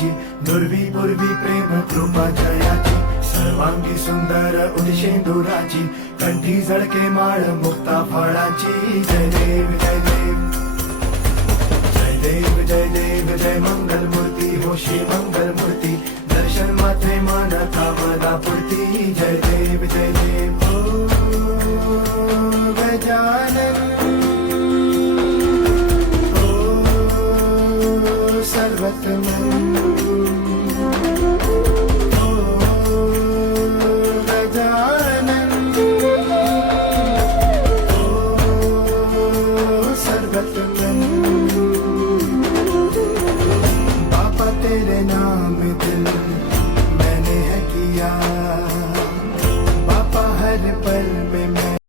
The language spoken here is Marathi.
जयाची, दुर्वी पूर्वी प्रेम कृपा जयाची, सर्वांगी सुंदर उदिशेंदुराची, कंठी झळके माळ मुक्ता फळाची. जय देव जय देव जय देव जय देव जय मंगल मूर्ती, होशी मंगल मूर्ती, दर्शन मात्रे मन कामना पूर्ती. जय देव जय देव ओ गजानन ओ सर्वत्र